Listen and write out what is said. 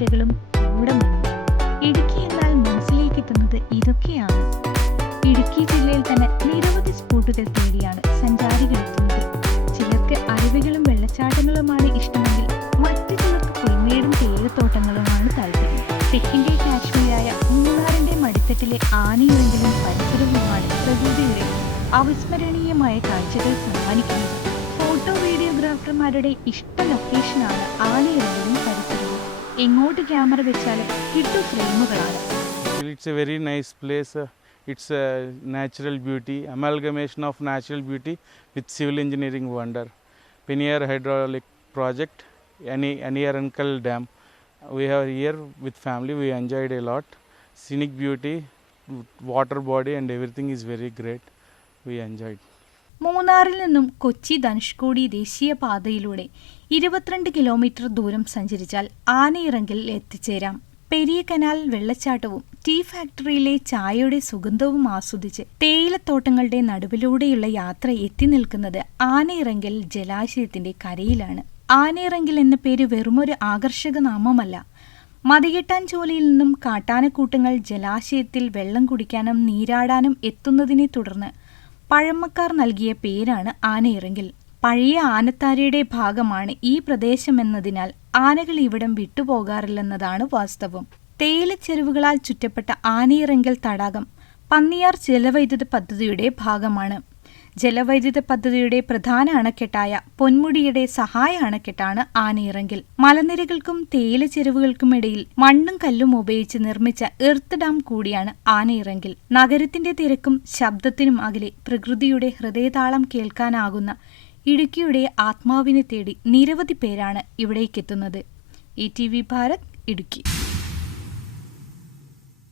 തിരകളും കൂടെ ഇടുക്കി എന്നാൽ മനസ്സിലേക്ക് എത്തുന്നത് ഇതൊക്കെയാണ്. ഇടുക്കി ജില്ലയിൽ തന്നെ നിരവധി സ്പോട്ടുകൾ തേടിയാണ് സഞ്ചാരികൾ എത്തുന്നത് ചിലർക്ക് അരുവികളും വെള്ളച്ചാട്ടങ്ങളുമാണ് ഇഷ്ടമെങ്കിൽ മറ്റു ചിലർക്ക് പുൽമേടും തേയിലത്തോട്ടങ്ങളുമാണ് താല്പര്യം. തെക്കിന്റെ കാശ്മീരായ മൂന്നാറിന്റെ മടിത്തട്ടിലെ ആനയുടെങ്കിലും പരിസരവുമാണ് പ്രകൃതിയുടെ അവിസ്മരണീയമായ കാഴ്ചകൾ സമ്മാനിക്കുന്നത്. ഫോട്ടോ വീഡിയോഗ്രാഫർമാരുടെ ഇഷ്ട ലൊക്കേഷനാണ് ആനയുടെങ്കിലും പരിസരവും എങ്ങോട്ട് ക്യാമറ വെച്ചാലും കിട്ടു ഫ്രെയിമുകളാണ് Actually, it's a very nice place. Uh, it's a natural beauty, amalgamation of natural beauty with civil engineering wonder. Pinier hydraulic project, any Aniyarankal Dam. We have here with family. We enjoyed a lot. Scenic beauty, water body, and everything is very great. We enjoyed. മൂന്നാറിൽ നിന്നും കൊച്ചി ധനുഷ്കോടി ദേശീയപാതയിലൂടെ ഇരുപത്തിരണ്ട് kilometre ദൂരം സഞ്ചരിച്ചാൽ ആനയിറങ്കിൽ എത്തിച്ചേരാം. പെരിയ കനാൽ വെള്ളച്ചാട്ടവും tea ഫാക്ടറിയിലെ ചായയുടെ സുഗന്ധവും ആസ്വദിച്ച് തേയിലത്തോട്ടങ്ങളുടെ നടുവിലൂടെയുള്ള യാത്ര എത്തി നിൽക്കുന്നത് ആനയിറങ്കൽ ജലാശയത്തിന്റെ കരയിലാണ്. ആനയിറങ്കിൽ എന്ന പേര് വെറുമൊരു ആകർഷക നാമമല്ല. മതികെട്ടാൻ ചോലയിൽ നിന്നും കാട്ടാനക്കൂട്ടങ്ങൾ ജലാശയത്തിൽ വെള്ളം കുടിക്കാനും നീരാടാനും എത്തുന്നതിനെ തുടർന്ന് പഴമക്കാർ നൽകിയ പേരാണ് ആനയിറങ്കിൽ. പഴയ ആനത്താരയുടെ ഭാഗമാണ് ഈ പ്രദേശമെന്നതിനാൽ ആനകൾ ഇവിടം വിട്ടുപോകാറില്ലെന്നതാണ് വാസ്തവം. തേയിലച്ചെരുവുകളാൽ ചുറ്റപ്പെട്ട ആനയിറങ്കൽ തടാകം പന്നിയാർ ജലവൈദ്യുത പദ്ധതിയുടെ ഭാഗമാണ്. ജലവൈദ്യുത പദ്ധതിയുടെ പ്രധാന അണക്കെട്ടായ പൊന്മുടിയുടെ സഹായ അണക്കെട്ടാണ് ആനയിറങ്കിൽ. മലനിരകൾക്കും തേയില ചെരുവുകൾക്കും ഇടയിൽ മണ്ണും കല്ലും ഉപയോഗിച്ച് നിർമ്മിച്ച എർത്ത് ഡാം കൂടിയാണ് ആനയിറങ്കിൽ. നഗരത്തിന്റെ തിരക്കും ശബ്ദത്തിനും അകലെ പ്രകൃതിയുടെ ഹൃദയതാളം കേൾക്കാനാകുന്ന ഇടുക്കിയുടെ ആത്മാവിനെ തേടി നിരവധി പേരാണ് ഇവിടേക്കെത്തുന്നത്. E T V Bharat Idukki.